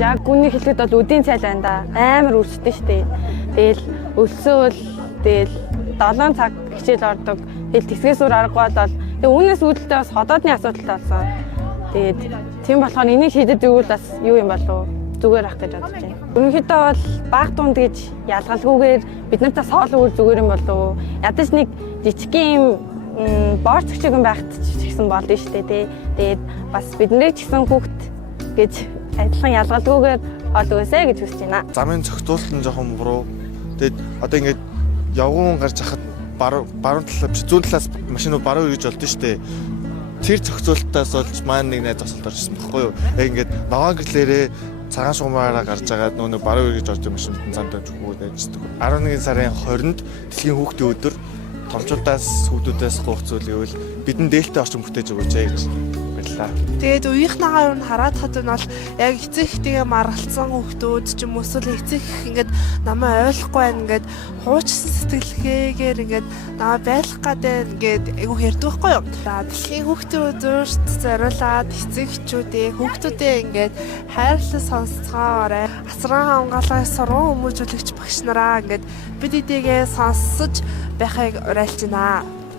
Яг үнийг хэлэхэд бол үдийн цай байна да. Амар өрсөлдөж штэ. Тэгэл өлсөөл тэгэл 7 цаг хичээл ордог. Тэгэл тэсгээс үр аргагүй бол тэг үүнээс үүдэлтэй бас ходоодны асуудалтай болсон. Тэгээд тийм болохоор энийг шийдэд ивэл бас юу юм болов? Зүгээр ах гэж бодож байна. Ерөнхийдөө бол баг дунд гэж ялгалгүйгээр бид нартай соол өгөх зүгээр юм болов? Ядаж нэг жижигхэн борц гэх юм байхад ч гэсэн болно шүү дээ тий. Тэгээд бас бидний ч гэсэн хүүхд гэж адилхан ялгалгүйгээр ол өгөөсэй гэж хүсэж байна. Замын зохицуулалт нь жоохон буруу. Тэгээд одоо ингээд явган гарч хахад баруун талаас зүүн талаас машинууд баруун үргэж болдсон шүү дээ. Тэр зохицуулалтаас болж маань нэг найз асуулт орчихсон байхгүй юу? Яг ингээд ногоон гэрлээрээ цагаан шугамаараа гарч байгаа нөгөө баруун үргэж орж байгаа машинууд замд авчихгүй байждаг. 11 сарын 20-нд дэлхийн хүүхдийн өдөр томчуудаас хүүхдүүдээс гуйх зүйл гэвэл бидний дээлтэй орчин бүтээж өгөөч гэж баярлалаа. Тэгээд үеийнхнийгаа юу хараад хад нь бол яг эцэг ихтэйгээ маргалцсан хүүхдүүд ч юм уу эсвэл эцэг их ингээд намайг ойлгохгүй байна ингээд хуучсан сэтгэлгээгээр ингээд намайг байлгах гэдэг ингээд айгу хэрдэг байхгүй юу? Дэлхийн хүүхдийн өдөрт зориулаад эцэг эхчүүдээ хүүхдүүдээ ингээд хайрлан сонсцгоорой. Асран хамгаалал сургууль хүмүүжүүлэгч багш нараа ингээд бид эдийгээ сонсож байхыг уриалж байна.